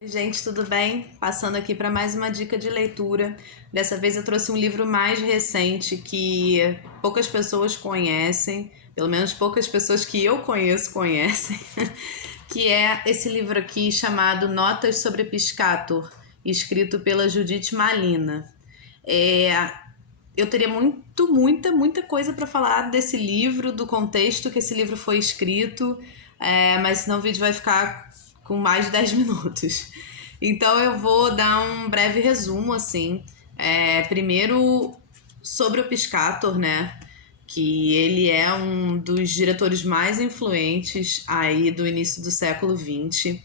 Gente, tudo bem? Passando aqui para mais uma dica de leitura. Dessa vez eu trouxe um livro mais recente que poucas pessoas conhecem, pelo menos poucas pessoas que eu conheço conhecem, que é esse livro aqui chamado Notas sobre Piscator, escrito pela Judith Malina. É, eu teria muita coisa para falar desse livro, do contexto que esse livro foi escrito, mas senão o vídeo vai ficar com mais de 10 minutos. Então eu vou dar um breve resumo, assim. Primeiro, sobre o Piscator, né? Que ele é um dos diretores mais influentes aí do início do século XX.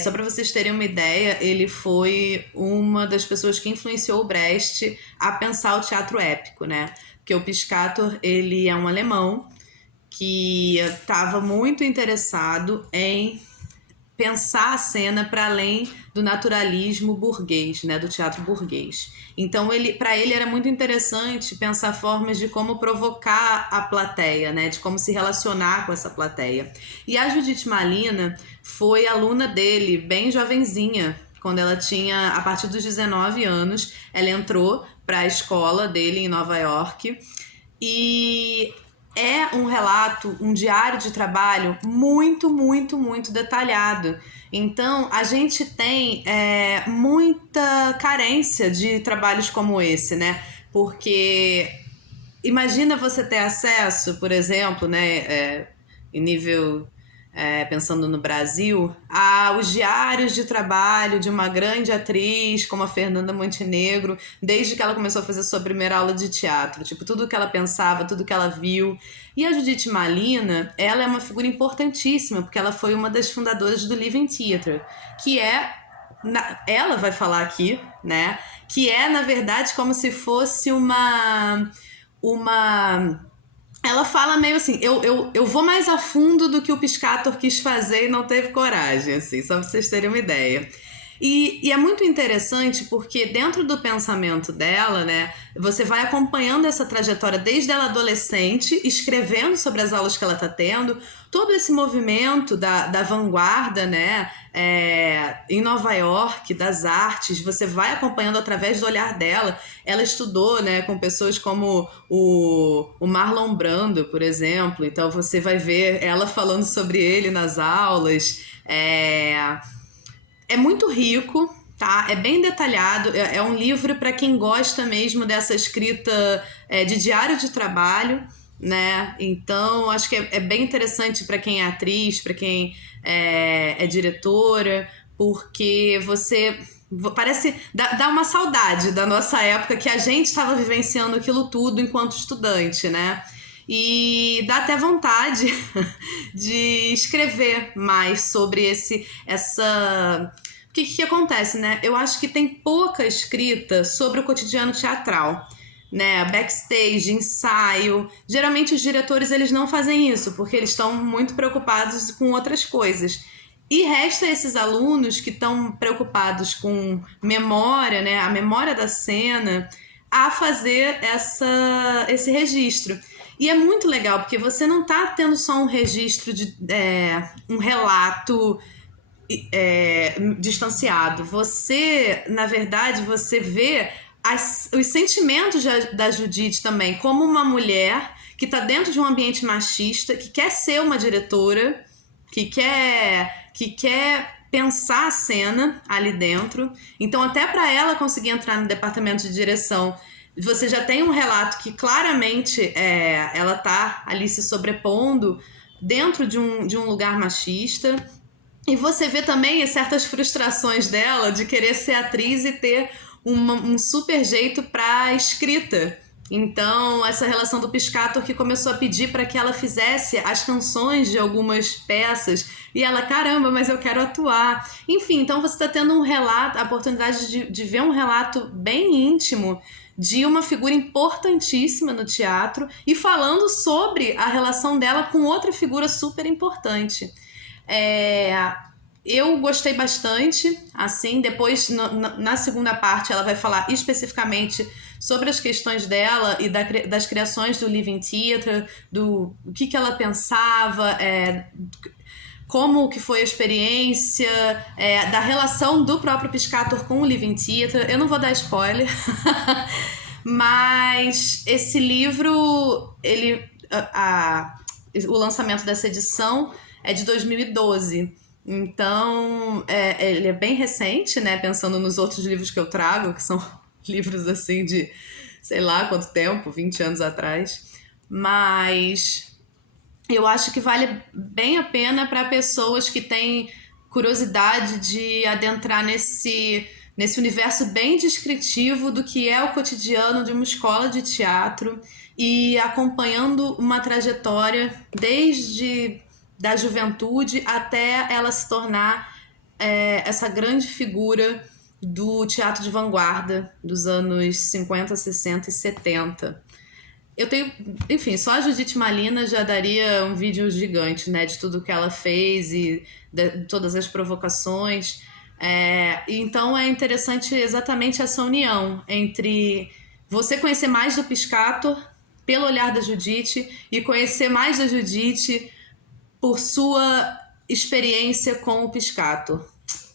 Só para vocês terem uma ideia, ele foi uma das pessoas que influenciou o Brecht a pensar o teatro épico, né? Porque o Piscator, ele é um alemão que estava muito interessado em pensar a cena para além do naturalismo burguês, né, do teatro burguês. Então, para ele era muito interessante pensar formas de como provocar a plateia, né, de como se relacionar com essa plateia. E a Judith Malina foi aluna dele, bem jovenzinha, quando ela tinha, a partir dos 19 anos, ela entrou para a escola dele em Nova York e é um relato, um diário de trabalho muito detalhado. Então, a gente tem muita carência de trabalhos como esse, né? Porque imagina você ter acesso, por exemplo, né, em nível, pensando no Brasil, aos diários de trabalho de uma grande atriz como a Fernanda Montenegro, desde que ela começou a fazer sua primeira aula de teatro. Tipo, tudo que ela pensava, tudo que ela viu. E a Judith Malina, ela é uma figura importantíssima, porque ela foi uma das fundadoras do Living Theatre, que ela vai falar aqui, né, que é, na verdade, como se fosse ela fala meio assim, eu vou mais a fundo do que o Piscator quis fazer e não teve coragem, assim, só pra vocês terem uma ideia. E é muito interessante porque dentro do pensamento dela, né, você vai acompanhando essa trajetória desde ela adolescente, escrevendo sobre as aulas que ela está tendo, todo esse movimento da vanguarda, né, em Nova York, das artes, você vai acompanhando através do olhar dela. Ela estudou, né, com pessoas como o Marlon Brando, por exemplo, então você vai ver ela falando sobre ele nas aulas. É muito rico, tá? É bem detalhado. É um livro para quem gosta mesmo dessa escrita de diário de trabalho, né? Então, acho que é bem interessante para quem é atriz, para quem é diretora, porque você parece dá uma saudade da nossa época que a gente estava vivenciando aquilo tudo enquanto estudante, né? E dá até vontade de escrever mais sobre essa... O que acontece, né? Eu acho que tem pouca escrita sobre o cotidiano teatral, né? Backstage, ensaio. Geralmente os diretores eles não fazem isso, porque eles estão muito preocupados com outras coisas. E resta esses alunos que estão preocupados com memória, né? A memória da cena, a fazer esse registro. E é muito legal, porque você não está tendo só um registro de um relato distanciado. Você, na verdade, você vê os sentimentos da Judith também, como uma mulher que está dentro de um ambiente machista, que quer ser uma diretora, que quer pensar a cena ali dentro. Então, até para ela conseguir entrar no departamento de direção, você já tem um relato que claramente ela tá ali se sobrepondo dentro de um lugar machista. E você vê também certas frustrações dela de querer ser atriz e ter um super jeito para escrita. Então, essa relação do Piscator que começou a pedir para que ela fizesse as canções de algumas peças. E ela, caramba, mas eu quero atuar. Enfim, então você está tendo um relato, a oportunidade de ver um relato bem íntimo de uma figura importantíssima no teatro e falando sobre a relação dela com outra figura super importante. Eu gostei bastante, assim, depois na segunda parte ela vai falar especificamente sobre as questões dela e das criações do Living Theatre, do que ela pensava, como que foi a experiência, da relação do próprio Piscator com o Living Theatre. Eu não vou dar spoiler, mas esse livro, o lançamento dessa edição é de 2012. Então, ele é bem recente, né? Pensando nos outros livros que eu trago, que são livros assim de, sei lá quanto tempo, 20 anos atrás. Mas eu acho que vale bem a pena para pessoas que têm curiosidade de adentrar nesse universo bem descritivo do que é o cotidiano de uma escola de teatro e acompanhando uma trajetória desde da juventude até ela se tornar essa grande figura do teatro de vanguarda dos anos 50, 60 e 70. Eu tenho, enfim, só a Judith Malina já daria um vídeo gigante, né, de tudo que ela fez e de todas as provocações. Então é interessante exatamente essa união entre você conhecer mais do Piscator pelo olhar da Judith e conhecer mais da Judith por sua experiência com o Piscator.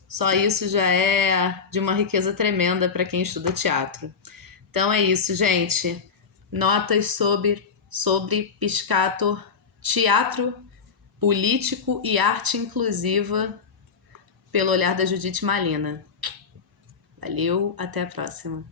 Só isso já é de uma riqueza tremenda para quem estuda teatro. Então é isso, gente. Notas sobre Piscator, teatro político e arte inclusiva pelo olhar da Judith Malina. Valeu, até a próxima.